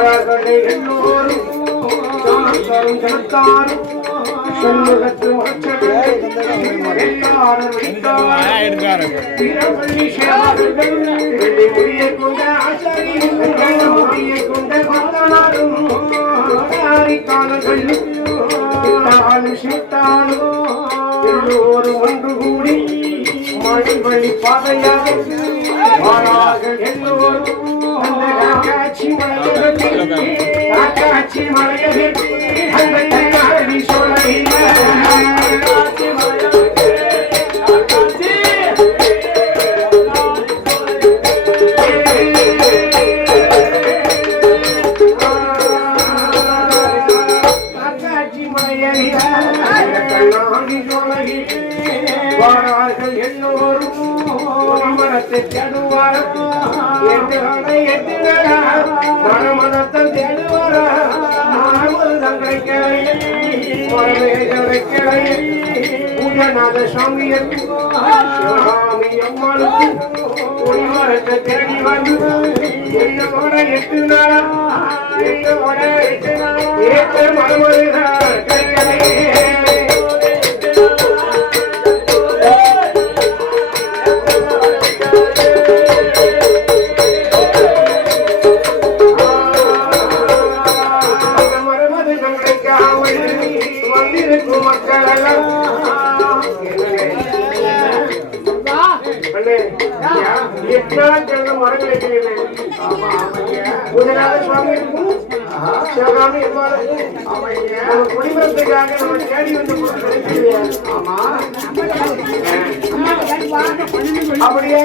வாரார்களே எல்லோரும் தரும் ஜனத்தாரும் சொல்லுகத்து எல்லோரும் ஒன்று கூடி மழை வழி பாதையாக எல்லோரும் காட்சி மலையகத்தில் வாரார்கள் எல்லோரும் மனத்தை தேடுவார் மனமனத்தில் தேடுவார் பூஜநாத சுவாமியர் சிவகாமி அம்மாளுக்கு மரத்தை தேடி வந்து என்னோட 8 நாள் ஏற்ற மனமருகிறார் குடிமரத்துக்காக நம்ம தேடி வந்து அப்படியே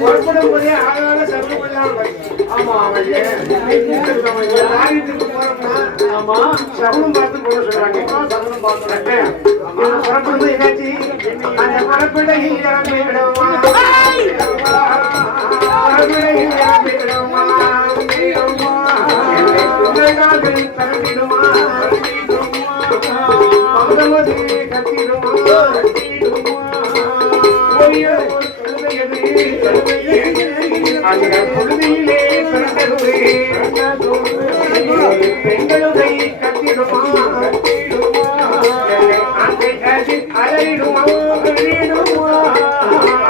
புறப்படும் போதே ஆளால சர்வ பண்ணாமல் ஆமா ஆலயத்துக்கு போறோம்னா ஆமா சகுனம் பார்த்து போட சொல்றாங்க சகுனம் பார்த்துறேன் புறப்படும் என்னாச்சு அந்த புறப்படையில் இறந்து விடுமா பொழுதிலே பெண்களுதை கத்திடுமா அலையிடுமா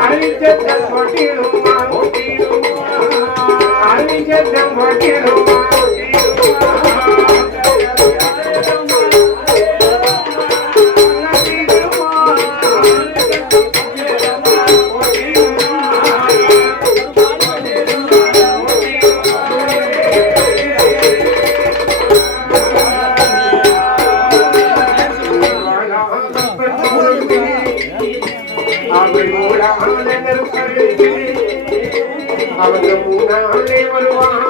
அழிச்சம் கொட்டிடுமா அழிச்சம் கொட்டிடுமா அவர்கள் முன்னாலே வருவார்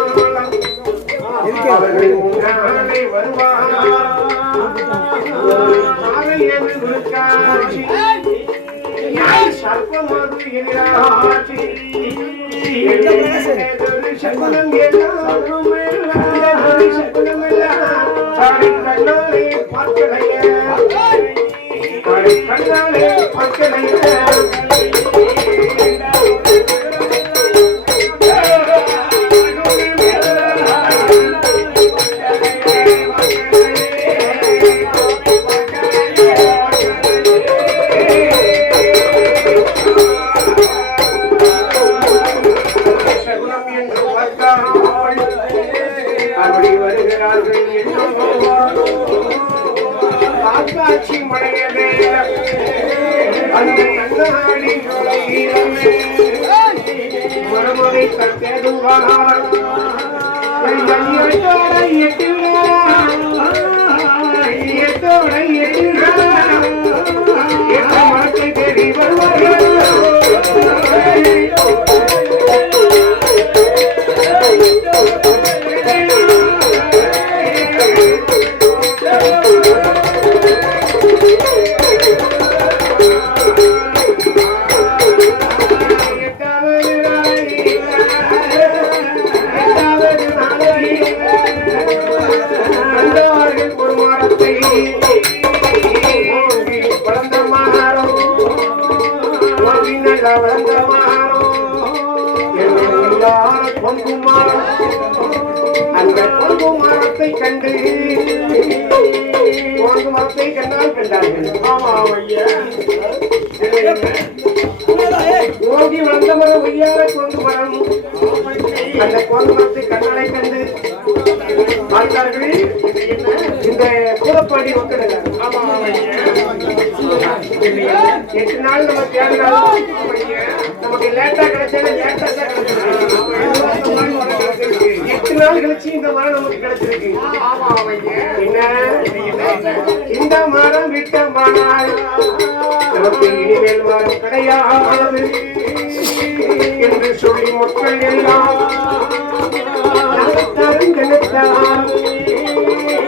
சர்ப்பமாது எதிராட்சி சகுனம் கண்ணாலே பார்க்கலையே கண்ணாலே பார்க்கலையே காட்சி மழையதே அந்த கண்ணாடி மறுமுறை தற்கேதுவார் மரத்தை தேடி வருவார்கள் ஒரு மரத்தை கொங்கு மரம் அந்த கொங்கு மரத்தை கண்டு கொங்கு மரத்தை கண்டால் கண்டார்கள். ஆமா ஐயா, ஓகி வளர்ந்த மரம் ஒய்யார கொங்கு மரம் அந்த கொங்கு மரத்தை கண்ணாலை கண்டு பார்த்தார்கள். இந்த கூடப்பாடி மக்கள் 8 நாள் நம்ம தேடினாலும் நமக்கு லேட்டா கிடைச்சா 8 நாள் கழிச்சு இந்த மரம் நமக்கு கிடைச்சிருக்கு. இந்த மரம் விட்ட மரம் நமக்கு இனிமேல் மரம் கிடையாது என்று சொல்லி மக்கள் எல்லாம்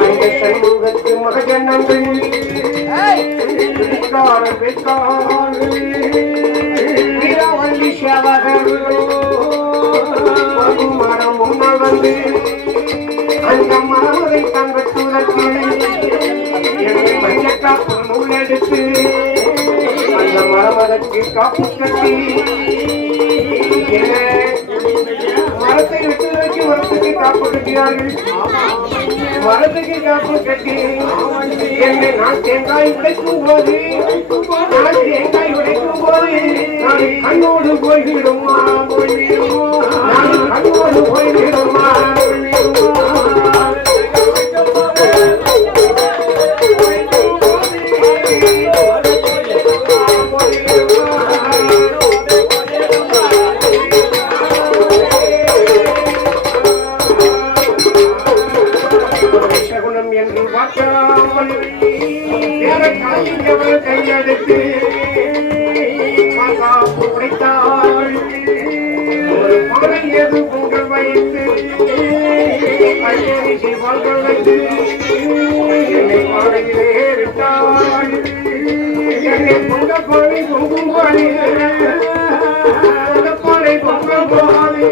அந்த சண்முகத்து மகஜனங்கள் வீரவல்லி சேவகர் மரம் முன்னால் வந்து அந்த மரத்தை தான் வெட்டுவதற்கு மஞ்சள் காப்பு நூல் எடுத்து அந்த மரம் அதற்கு காப்பு கட்டி மரத்தை வெட்டுவதற்கு மரத்துக்கு காப்பு கட்டினார்கள். மரத்துக்கு காப்பு கட்டி என்னை நான் தேங்காய் உடைக்கும் போது நான் கண்ணோடு போய்விடுமா நான் கண்ணோடு போய்விடுமா என்று பார்க்காமல் வேற காய்ந்தவள் கையெடுத்து காப்பு உடைத்தாள். ஒரு பானை எது பொங்கல் வைத்து வாழ்கள் வைத்து என்னை பானையிலே விட்டாள். என்னை பொங்க பானை பொங்கும் பானை பானை பொங்கும் பானை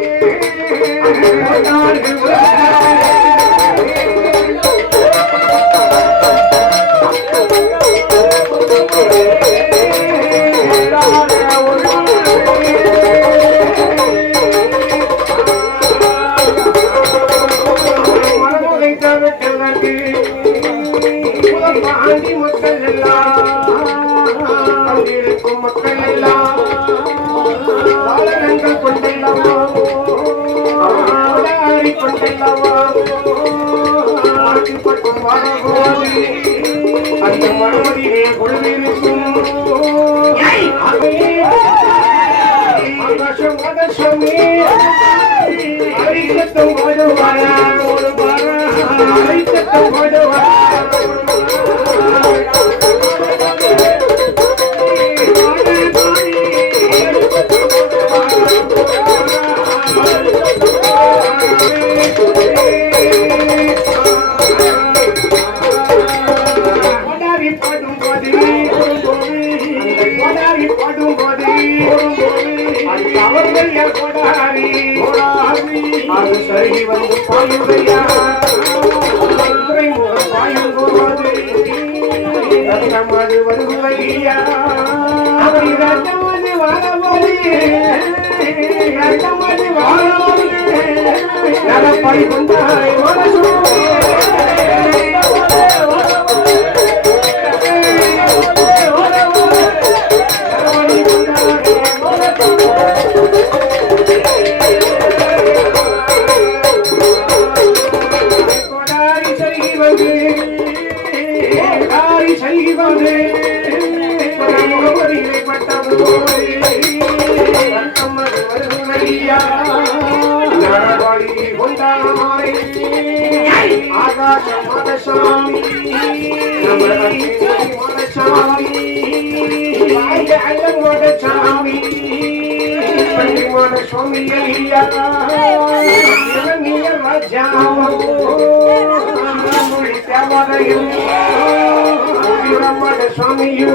மக்கள் எல்லாம் பாலனங்கள் கொண்டல்லவா கொண்டல்லவா பட்டும் வாழபோது அந்த மறுபடியே கொள்விருக்கும் ஆகாசம் ஆகாசமே அரிக்கத்தும் போடுவாரா ஒரு அரிக்கத்தும் போடுவாரா அது சரி வந்து பாயுதையா பாயும் போது ரத்தமது வருவையா அப்படி ரத்தமது வாழபோது ரத்தமது வாழபோது நலப்படி கொண்டாய் மனசு Swami, you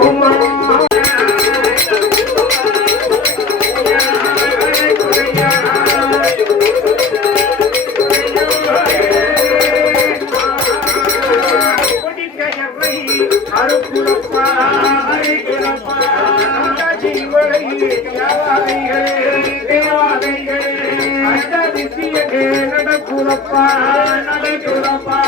தேவாதைகள் நடக்குதப்பா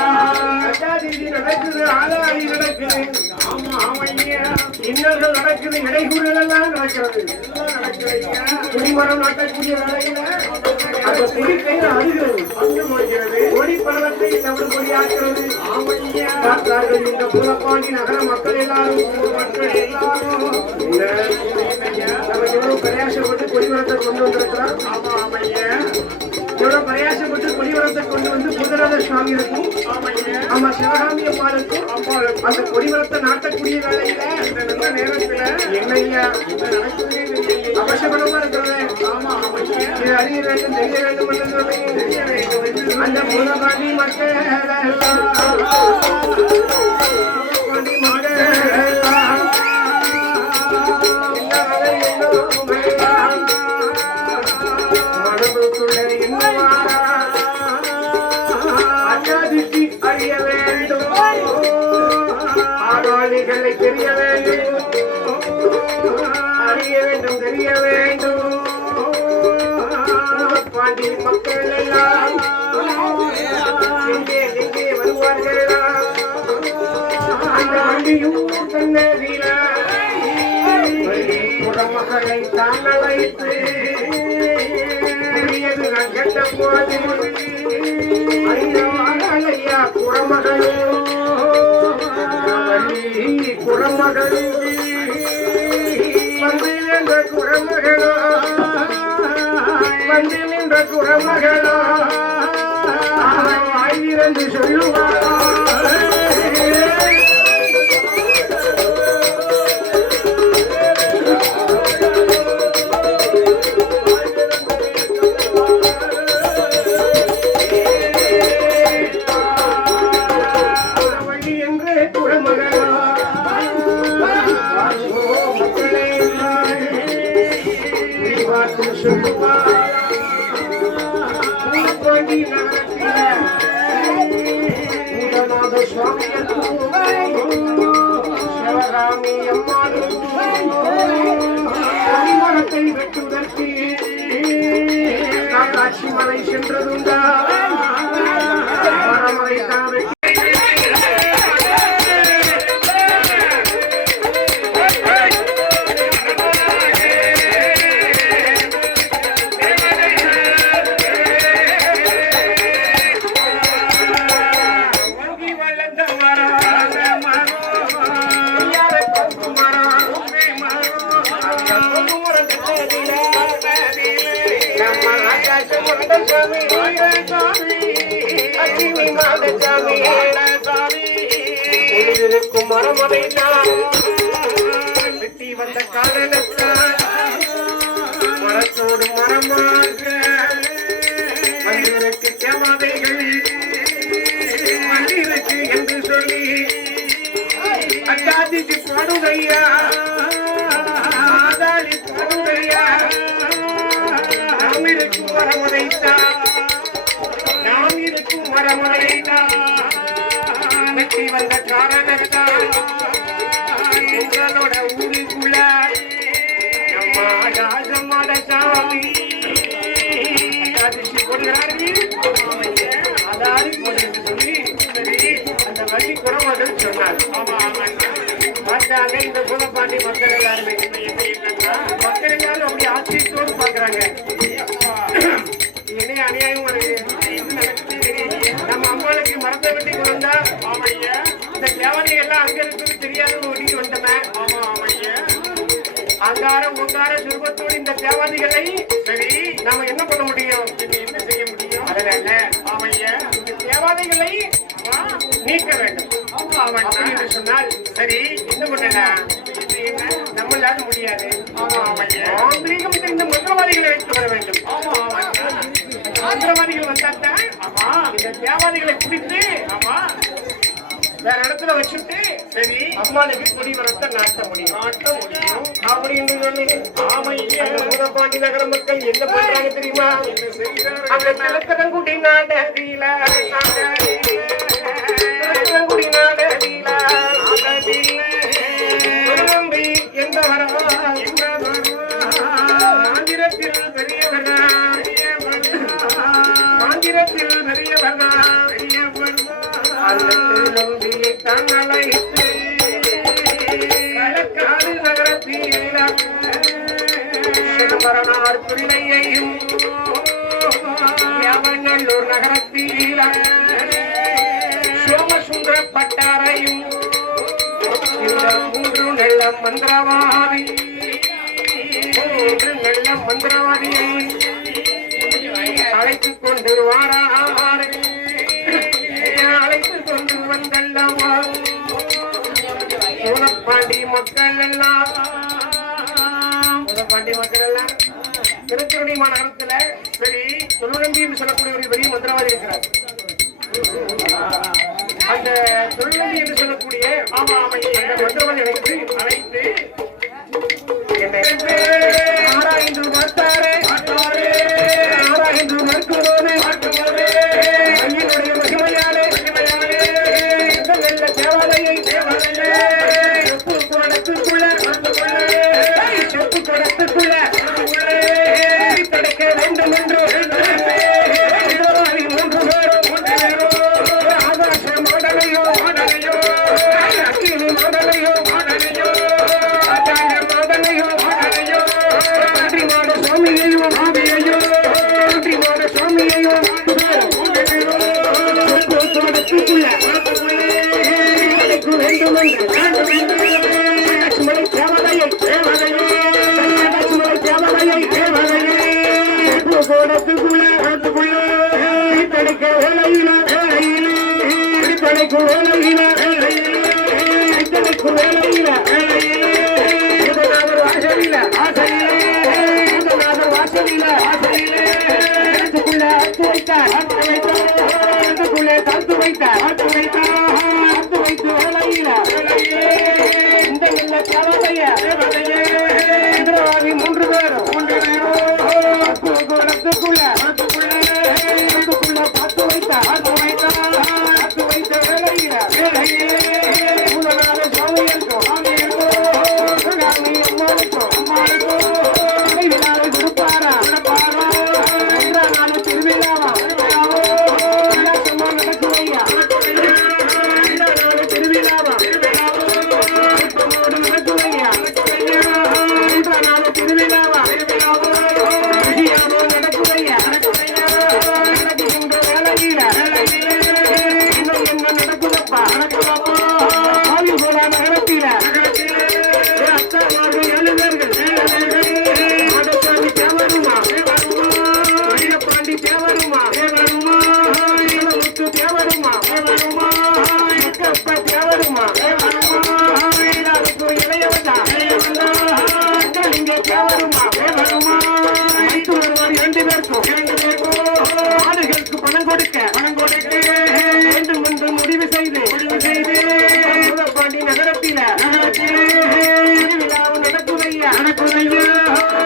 அச்சாதிதி நடக்குது ஆதாரி நடக்குது ஆமா ஆமையா இன்னல்கள் நடக்குது இடையூறுகள் எல்லாம் நடக்கிறது குடிமரம் நாட்டக்கூடிய வேலையில அந்த குடிக்கை அழுகிறது அங்கு முடிகிறது கொடி பருவத்தை தமிழ் கொடியாக்குறது ஆமையா பார்த்தார்கள் இந்த புலப்பாண்டி நகர மக்கள் எல்லாரும் நம்ம எவ்வளவு பிரயாசப்பட்டு கொடிமரத்தை கொண்டு வந்திருக்கிறோம் ஆமா ஆமையா எவ்வளவு பிரயாசப்பட்டு கொடிமரத்தை கொண்டு வந்து புதநாத சுவாமி இருக்கும் ஆமா சிவகாமி அம்மாளுக்கும் அந்த கொடிமரத்தை நாட்டக்கூடிய வேலையில இந்த நல்ல நேரத்துல என்னையா அவசரமா இருக்கிறது ஆமா இது அறிய வேண்டும் தெரிய வேண்டும் என்று சொல்லி அந்த புலபாண்டி மக்கள் அறிய வேண்டும் ஆதாளிகளை தெரிய வேண்டும் அறிய வேண்டும் தெரிய வேண்டும் பாண்டி மக்கள் எல்லாம் எங்கே எங்கே வருவார்கள் அந்த வண்டியும் தன்னதில குடமகளை தான் அழைத்து கட்ட போது ஐயா குடமகளோ குடமகளோ வந்து நின்ற குடமகளோ வந்து நின்ற குடமகளோ வாயிரண்டு சொல்லுவார் சிவகாமி அம்மாளும் மரத்தை வெட்டுவதற்கு காட்சி மலை சென்றதுண்டா மரமலை தான் வெட்டி மரமதை வெட்டி வந்த காரணத்தால் மரத்தோடு மரமாக மனிதருக்கு தேவாதைகள் மனிதருக்கு என்று சொல்லி அச்சாதிக்கு பாடுதையா ஆதாளி பாடுதையா நாம் இருக்கும் மரமதைத்தான் நாம் இருக்கும் மரமதைத்தான் வெட்டி வந்த காரணத்தான் உங்களோட ஊருக்குள்ள நம்மாட சாமி அதிர்ச்சி கொடுக்கிறார்கள் அதாரி போடுறது சொல்லி சரி அந்த வள்ளி குறவாக சொன்னார் பார்த்தாங்க இந்த குலப்பாண்டி மக்கள் எல்லாருமே மக்கள் எல்லாரும் அப்படி ஆச்சரியத்தோடு பார்க்கறாங்க என்ன அநியாயம் நம்ம அம்மாளுக்கு மரத்தை வெட்டி கொண்டா ஆமையா இந்த தேவதை எல்லாம் அங்க இருக்கிறது தெரியாத ஒதுக்கி வந்தமே ஆமா ஆமையா அங்கார உங்கார சுருபத்தோடு இந்த தேவாதிகளை சரி நாம என்ன பண்ண முடியும் என்ன செய்ய முடியும் அதனால ஆமையா இந்த தேவாதைகளை நீக்க வேண்டும் அப்படின்னு சொன்னால் சரி என்ன பண்ணலாம் நம்மளால முடியாது ஆமா ஆமையா ஆந்திரீகம் இந்த மந்திரவாதிகளை வைத்து வர வேண்டும் ஆமா ஆமையா மந்திரவாதிகள் வந்தாத்தான் ஆமா இந்த தேவாதிகளை பிடித்து ஆமா வேற இடத்துல வச்சுட்டு சரி அம்மாளுக்கு கொடிமரத்தை நாட்ட முடியும் அப்படின்னு சொல்லி பாண்டி நகர மக்கள் என்ன பண்றாங்க தெரியுமா அந்த திலக்கரங்குடி நாடகில எந்த வரவா ஆந்திரத்தில் பெரியவரா ஆந்திரத்தில் பெரியவரா அந்த திருநம்பியை தான் அழைத்து களக்காடு நகரத்தில் சிதம்பரனார் பிள்ளையையும் யாவநல்லூர் நகரத்தில் சோமசுந்தர பட்டாரையும் இந்த மூன்று நல்ல மந்திரவாதியை அழைத்துக் கொண்டு வாராறு அழைத்துக் கொண்டு வந்தல்லவா பாண்டி மக்கள் எல்லாம் திருத்துறை மாநகரத்துல சரி தொழிலம்பி என்று சொல்லக்கூடிய ஒரு பெரிய மந்திரவாதி இருக்கிறார். அந்த தொழிலம்பி என்று சொல்லக்கூடிய மந்திரவாதி அழைத்து ஆராய்ந்து பார்த்தாரே ஆராய்ந்து மறுக்கிறோனே ஐயனுடைய மகிமையாலே தேவாலயை செப்பு குடத்துக்குள்ள தடுக்க வேண்டும் என்று மூன்று பேரும் ஆகாச மாடலையோ அக்கினி மாடலையோ மாடலையோ சுவாமியையோ சுவாமியையோ மூன்று பேரும் பார்த்து வைத்த வேலையில முதலாவது சுவாமிகளுக்கும் கொடுப்பாரா திருவிழாவா நடக்குவையா திருவிழாவா நடக்குவையா திருவிழாவா நடக்குவையா நடக்குகின்ற வேலையில என்ன நடக்குதப்பா நகரத்தில அத்தமாக 7 பேர்கள் மாடசாமி தேவருமா பாண்டி தேவருமா முத்து தேவருமா கப்ப தேவருமா இளையவதா இங்கே தேவருமா வருவார் 2 பேருக்கும் ஆடுகளுக்கு பணம் கொடுக்க வேண்டும் என்று முடிவு செய்து பாண்டி நகரத்தில திருவிழாவு நடக்குமையா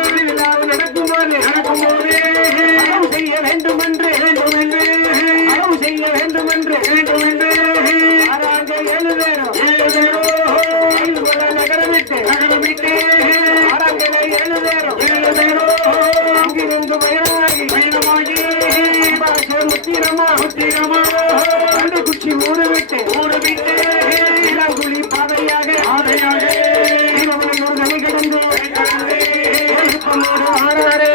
திருவிழாவு நடக்கும்போது அளவு செய்ய வேண்டும் என்று அளவு செய்ய வேண்டும் என்று 7 பேரும் நகரம் விட்டு 7 பேரும் அங்கிருந்து பயணமாகி முத்திரமா குச்சி ஊடு விட்டு இளங்குழி பாதையாக தனி கடந்து ஆறாறு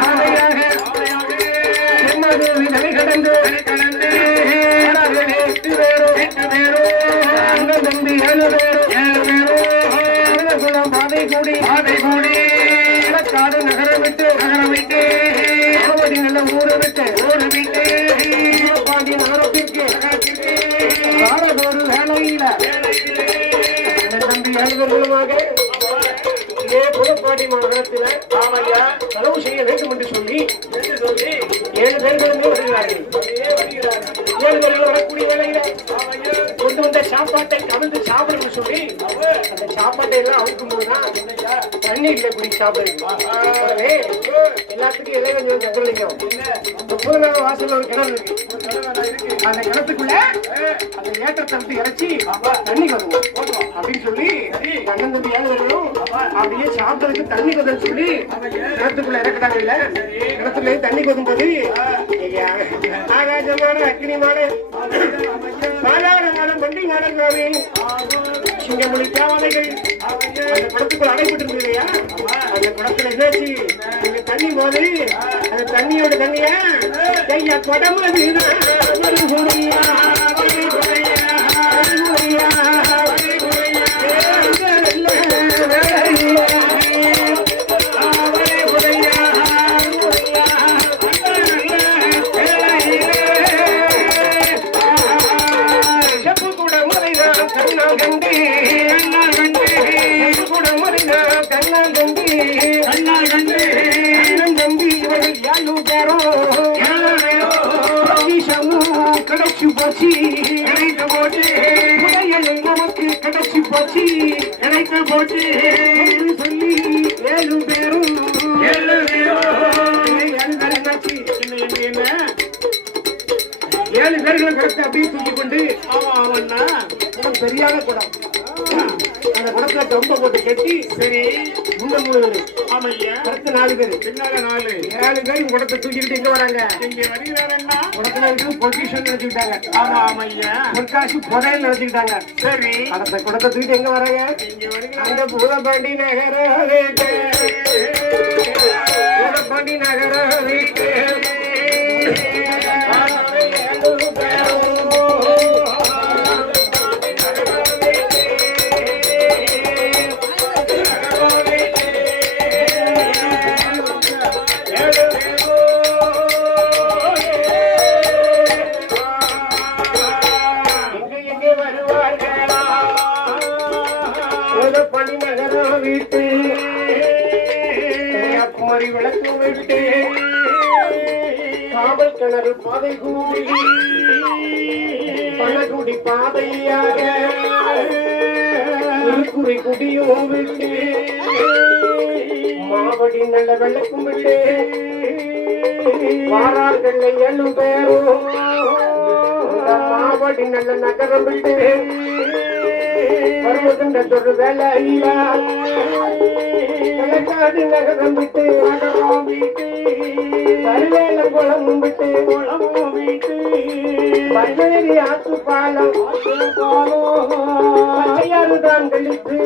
பாதையாக செம்மதேவி தனி கடந்து 8 பேரும் அங்க தம்பி 7 பேரும் பாதை கூடி காடு நகரம் விட்டு அவதி நல்ல ஊரை விட்டு பாண்டி நகரத்திற்கு ஒரு வேலையில தம்பி 7 மூலமாக புதுப்பாண்டி மாநகரத்தில் செலவு செய்ய வேண்டும் என்று சொல்லி 7 பேர்களுமே வருகிறார்கள் 7 பேர்கள் வரக்கூடிய வேலையில கொண்டு வந்த சாப்பாட்டை கவிழ்ந்து சாப்பிடணும்னு சொல்லி அந்த சாப்பாட்டை எல்லாம் அவுக்கும் போதுதான் தண்ணி இல்லை குடி சாப்பிடுங்க. உடனே எல்லாத்துக்கும் இலை கொஞ்சம் தக்கலைங்க. 30 வாசல்ல ஒரு கிணறு இருக்கு. அந்த கிணத்துக்குள்ள அந்த ஏற்றத்தை இறைச்சி தண்ணி கதவும் அப்படின்னு சொல்லி கண்ணன் தம்பி ஏழும் அப்படியே சாப்பிடறதுக்கு தண்ணி கதன்னு சொல்லி கிணத்துக்குள்ள இறக்குறாங்க. இல்ல கிணத்துல தண்ணி கதும்போது ஆகாசமான அக்னிமான சாதாரணமான பண்டிகாரர்களாவே சிங்கமொழி தேவாதைகள் அந்த குளத்துக்குள் அடைபட்டு இருந்தது இல்லையா? அந்த குளத்துல என்னாச்சு? அந்த தண்ணி போது அந்த தண்ணியோட தண்ணிய ஐயா கொடமது கடைசி போச்சு நமக்கு கடைசி போச்சு கிடைக்க போச்சு சொல்லி 7 பேரும் என்ன 7 பேர்களும் கருத்து அப்படியே தூக்கி கொண்டு குடம் தெரியாத குடம் அந்த குடத்துல ரொம்ப போட்டு கட்டி சரி முன்ன 3 பேரு அடுத்த 4 பேரு பின்னால 4 7 பேரும் குடத்தை தூக்கிட்டு எங்க வராங்க? இங்க வருகிறாரா? குடத்துல இருக்கு பொசிஷன் நினைச்சுக்கிட்டாங்க. ஆமா ஆமையா பொற்காசு புதையல் நினைச்சுக்கிட்டாங்க. சரி அந்த குடத்தை தூக்கிட்டு எங்க வராங்க? இங்க வருகிறாங்க. அந்த பூதபாண்டி நகர வீட்டு விளக்கு விட்டு காவல் கிணறு பாதை கூடி பணகுடி பாதையாக குறி குடியும் விட்டு மாவடி நல்ல விளக்கும் விட்டு வாரார்கள் 7 பேரும் மாவடி நல்ல நகரம் விட்டு வருவதுண்ட ஒரு வேலையில கிழக்காடு நகரம் விட்டு நகரம் விட்டு கருவேல குளமும் விட்டு குளமும் விட்டு பன்னேரி ஆத்து பாலம் பச்சையாறுதான் கழித்து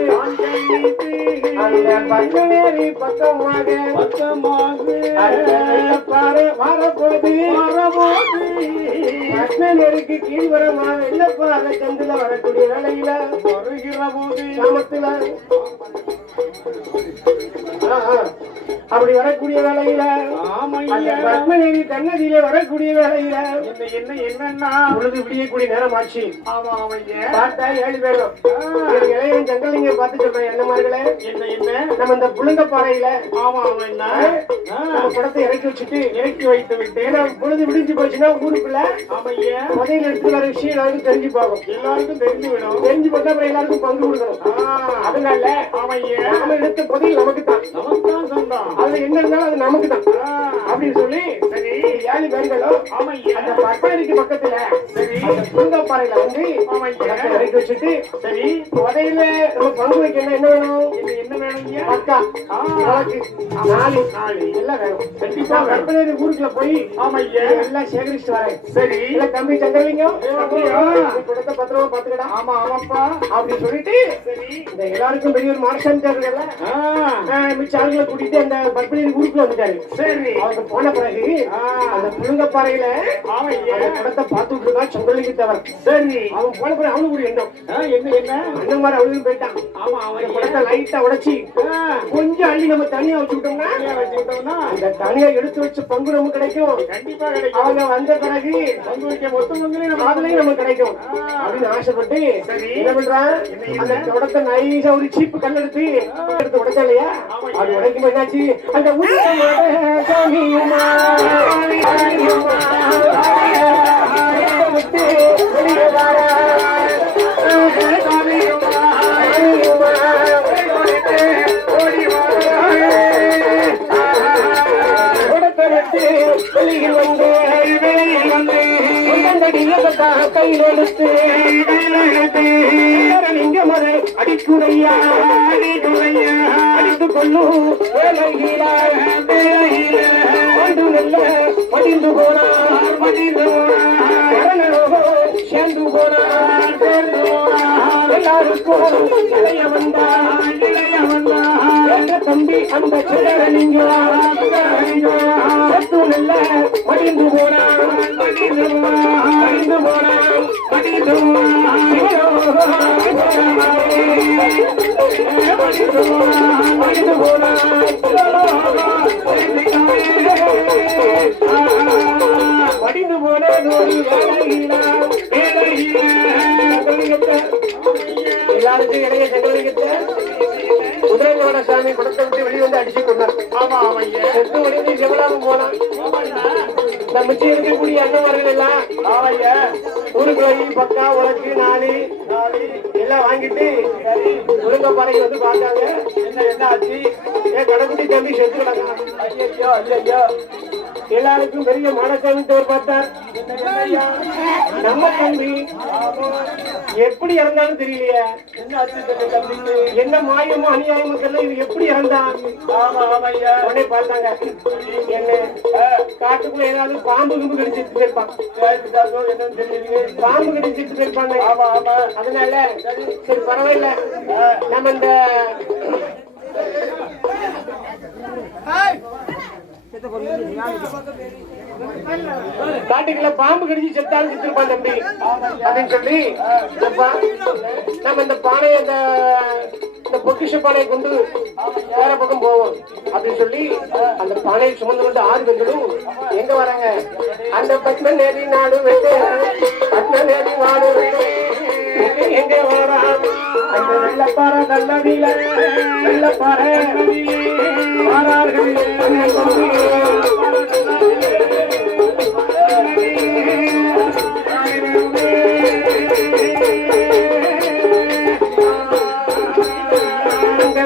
அந்த பன்னேரி பக்கமாக பாறை வரப்போது பன்னேரிக்கு கீழ்வரமா வெள்ளப்பாறை சந்தில வரக்கூடிய வேலையில வருகிற போது கிராமத்துல அப்படி வரக்கூடிய வேலையில பத்மநேரி தன்னதியில வரக்கூடிய வேலையில என்ன என்னன்னா பொழுது விடியக்கூடிய நேரம் ஆச்சு. பார்த்தா 7 பேரும் இளையன் ஜங்கலிங்க பார்த்து சொல்றேன் என்னமார்களே என்ன என்ன நம்ம இந்த புழுங்கப்பாறையில நம்ம குடத்தை இறக்கி வச்சுட்டு இறக்கி வைத்து விட்டு பொழுது விடிஞ்சு போச்சுன்னா ஊருக்குள்ள முதல்ல எடுத்து வர விஷயம் எல்லாருக்கும் தெரிஞ்சு போகும். எல்லாருக்கும் தெரிஞ்சு விடும். தெரிஞ்சு போட்டா அப்புறம் எல்லாருக்கும் பங்கு கொடுக்கணும். அதனால நாம எடுத்த புதையல் நமக்கு தான் சொந்தம். அதுல என்ன இருந்தாலும் அது நமக்கு தான் அப்படின்னு சொல்லி சரி 7 பேர்களும் அந்த பட்பாடிக்கு பக்கத்துல சரி புழுங்கப்பாறையில வந்து இறக்கி வச்சுட்டு சரி புதையில நம்ம பங்கு வைக்கணும். என்ன வேணும்? என்ன வேணும்? பக்கா நாலு எல்லாம் வேணும். கண்டிப்பா கற்பனை ஊருக்குள்ள போய் எல்லாம் சேகரிச்சுட்டு வரேன். சரி இல்ல தம்பி சந்திரலிங்கம் கொடுத்த பத்திரமா பாத்துக்கடா. ஆமா ஆமாப்பா அப்படின்னு சொல்லிட்டு சரி இந்த எல்லாருக்கும் பெரிய ஒரு மார்ஷன் இருக்குல்ல மிச்ச ஆளுகளை கூட்டிட்டு அந்த பத்மநேரி ஊருக்குள்ள வந்துட்டாரு. சரி அவங்க போன பிறகு அந்த புழுங்கப்பாறையில குடத்தை பார்த்துட்டு இருக்கா சந்திரலிங்க தவிர. சரி அவன் போன பிறகு அவனுக்கு ஒரு எண்ணம் என்ன என்ன அண்ணன் மாதிரி அவனுக்கு போயிட்டான். ஆமா அவன் குடத்தை லைட்டா உடைச்சி கொஞ்சம் அள்ளி நம்ம தனியா வச்சுக்கிட்டோம்னா அந்த தனியா எடுத்து வச்ச பங்கு நமக்கு கிடைக்கும். கண்டிப்பா கிடைக்கும். அவங்க வந்த பிறகு பங்கு வைக்க மொத்த பங்குலையும் அதுலயும் நமக்கு கிடைக்கும் அப்படின்னு ஆசைப்பட்டு என்ன பண்றான் அந்த குடத்தை நைஸா ஒரு சீப்பு கல் எடுத்து உடைச்சா இல்லையா? அது உடைக்கும் என்னாச்சு அந்த விட்டு வெளியே வெளியில் வந்து கையில் எடுத்து நீங்க மறை அடிக்குறையா அடித்துக் கொள்ளும் மடிந்து போனார் சேர்ந்து போனார் எல்லாருக்கும் இளைய வந்தார் தம்பி அந்த சிலர நீங்க நல்ல மடிந்து போனார் படிந்து போன எல்லாருக்கும் இடையே சங்கலிங்கத்தை குதிரையோட சாமி குடத்தை விட்டு வெளியே வந்து அடிச்சு கொண்டார். ஆமா ஆமாங்க செத்து ஒளிந்து செவலாம போனான். இந்த மிச்சம் இருக்கக்கூடிய அண்ணமார்கள் எல்லாம் ஊருக்கு வழி பக்கா உலக்கு நாளி எல்லாம் வாங்கிட்டு முருங்கப்பாறைக்கு வந்து பார்த்தாங்க. என்ன ஆச்சு? ஏன் கடைக்குட்டி தம்பி செத்து கிடக்கான். ஐயோ ஐயோ எல்லாருக்கும் பெரிய மாடசாமி தோர் பார்த்தார். நம்ம தம்பி எப்படி இறந்தாலும் தெரியலையே. என்ன மாயமோ அநியாயமோ தெரியல. இது எப்படி இறந்தான்? உடனே பார்த்தாங்க என்ன காட்டுக்குள்ள ஏதாவது பாம்பு கும்பு கடிச்சிட்டு போயிருப்பான். என்னன்னு தெரியல. பாம்பு கடிச்சிட்டு போயிருப்பாங்க. அதனால சரி பரவாயில்ல நம்ம இந்த காட்டுக்குள்ள பாம்பு கடிச்சு செத்தாலும் செத்துருப்பான் தம்பி அப்படின்னு சொல்லி நம்ம இந்த பானையை இந்த பொக்கிஷ பானையை கொண்டு வேற பக்கம் போவோம் அப்படின்னு சொல்லி அந்த பானையை சுமந்து கொண்டு 6 பெண்களும் எங்க வராங்க? அந்த பத்ம நேரி நாடு வெட்டு பத்ம நேரி நாடு எங்க வரா? அந்த வெள்ளப்பாறை நல்லதில வெள்ளப்பாறை மாறார்கள்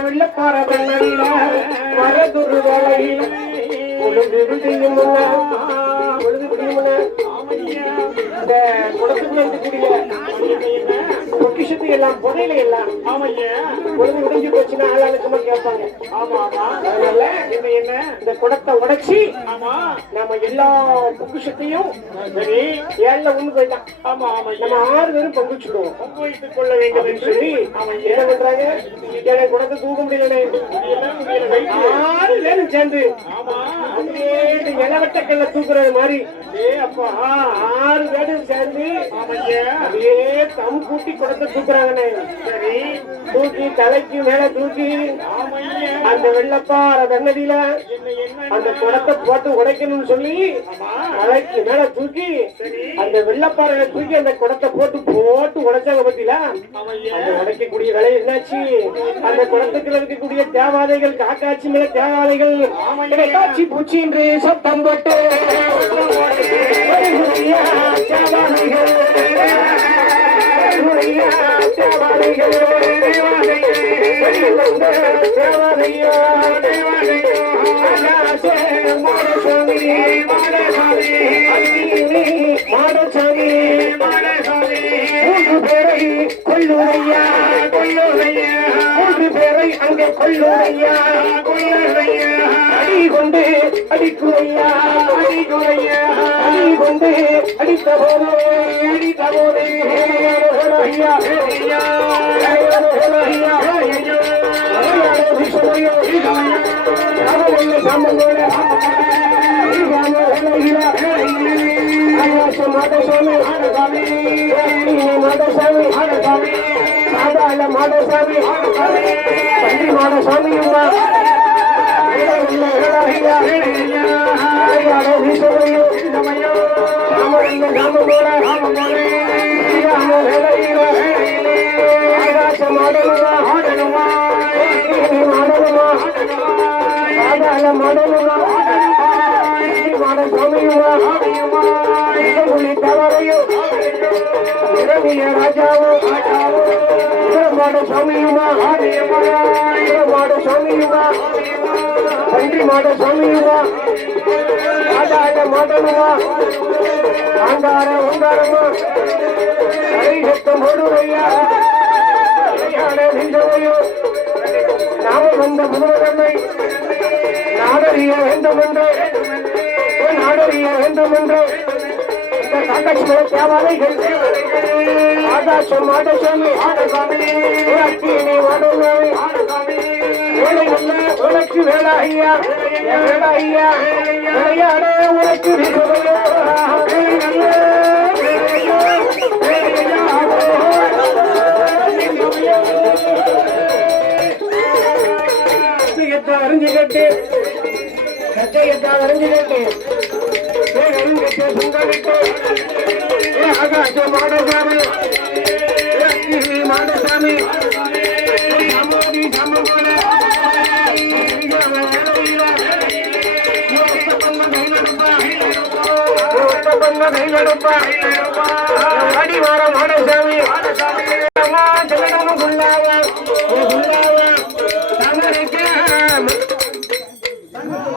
வெள்ளப்பாறை வெள்ளடியில வரதுரு வேலையில் பொழுது விடியும் இந்த குடத்துக்குள்ள இருக்கக்கூடிய பொக்கிஷத்தை எல்லாம் புதையில எல்லாம் பொழுது விடிஞ்சு போச்சுன்னா ஆளாளுக்குமா கேட்பாங்க. அதனால என்ன இந்த குடத்தை உடைச்சி நம்ம எல்லா பொக்கிஷத்தையும் ஏழுல ஒண்ணு போயிட்டான். நம்ம 6 பேரும் பங்குச்சுடுவோம். பங்கு வைத்துக் கொள்ள வேண்டும் என்று சொல்லி என்ன பண்றாங்க? ஏழை குடத்தை தூக்க முடியல. 6 பேரும் சேர்ந்து இளவட்டக்கல்ல தூக்குறது மாதிரி அப்பா 6 பேரும் சேர்ந்து அப்படியே தம் கூட்டி குடத்தை தூக்குறாங்கன்னு. சரி தூக்கி தலைக்கு மேல தூக்கி அந்த வெள்ளப்பாறை தண்ணதியில அந்த குடத்தை போட்டு உடைக்கணும்னு சொல்லி தலைக்கு மேல தூக்கி அந்த வெள்ளப்பாறையில தூக்கி அந்த குடத்தை போட்டு உடைச்சாங்க பத்தில. அந்த உடைக்கக்கூடிய வேலை என்னாச்சு? அந்த குடத்துக்குள்ள இருக்கக்கூடிய தேவாதைகள் காக்காட்சி மேல தேவாதைகள் காட்சி பூச்சி என்று சத்தம் போட்டு அங்கே கொள்ளுரையா அடி கொண்டு அடிக்குறையா அடி கொண்டு அடித்த போதே மாடசாமி மாட சாமியுமா புலி தவறையும் இறங்கிய ராஜாவும் மாட சாமியுமா மாட சாமியுமா பன்றி மாட சாமியுமா ஆடாட மாடனுமா ஆண்டார ஓங்காரமா சத்தம் ஓடுவையா நின்றவையோ நாம வந்த முதல்வரை நாடறிய வேண்டுமென்று நாடறிய வேண்டுமென்று இந்த காக்கட்சிகளை தேவாலைகள் ஆகாசம் மாடசாமி அக்கினி மாடசாமி வேலை அல்ல உனக்கு வேலை ஐயா வேலை ஐயா விளையாட உனக்கு அறிஞ்சுக்கிட்டு கட்டையத்தை அறிஞ்சுக்கிட்டு சுந்தரிட்டு ஆகாச மாடசாமி மாடசாமி அடிவார மாடசாமி